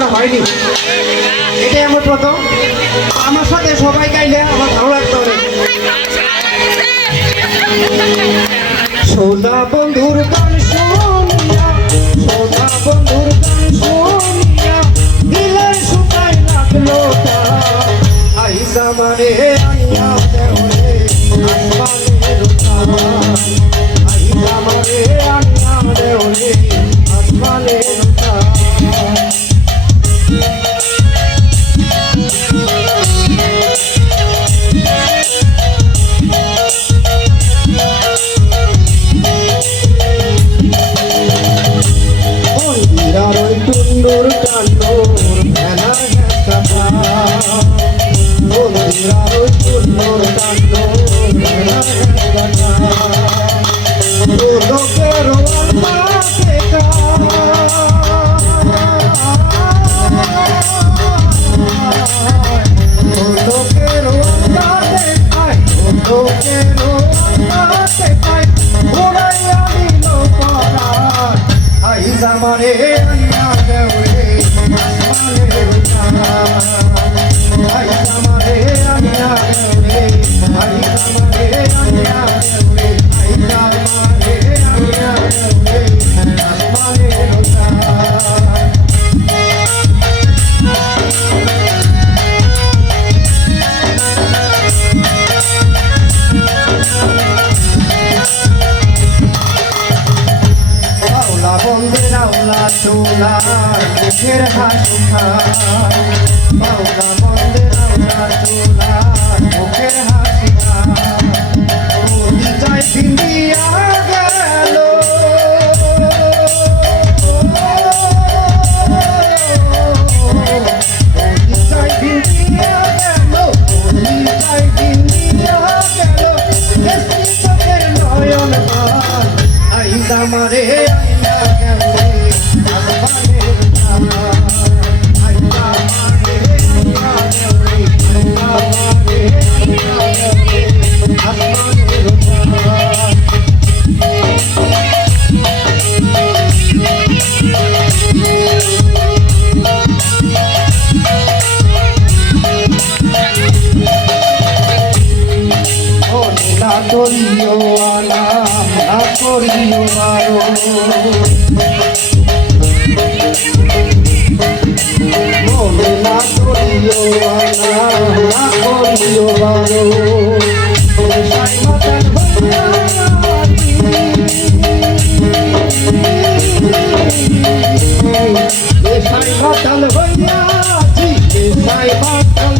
করা হয়নি, এটাই আমার প্রথম। আমার সাথে সবাই গাইলে আমার ভালো লাগতো অনেক। সোনা বন্ধুর গান শুনিয়া, সোনা বন্ধুর গান শুনিয়া দিলের শুকাই লাগলো আইস আমারে আইয়া দেওরে আসমানের তারা, আইস আমারে আইয়া দেওরে আসমানের তারা। টুন্ডুর কান্ডুর ভেলা হেঁচা, বন্ধুরার ওই টুন্ডুর কান্ডুর ভেলা হেঁচা, লোকের পাশে লোকের লোকের ঘোড়াইয়া দিল পড়া আইস আমারে আইয়া দেওরে আসমানের তারা, আইস আমারে আইয়া দেওরে, আইস আমারে আইয়া দেওরে, আইস আমারে আইয়া দেওরে আসমানের তারা। বন্ধের আওলা চোলার মুখের হাসি খায়, বাউলা বন্ধের আওলা চোলার মুখের হাসি খায়, যায় ভিন্দিয়া গেল যায় ভিন্দিয়া গেল, যায় ভিন্দিয়া গেল চোখের নয়ন আইস আমারে করিও আলা না করিও মারো, মনে না করিও আলা না করিও মারো, সাই মাতাল হইয়া সাই মাতাল হইয়া সাই মাতাল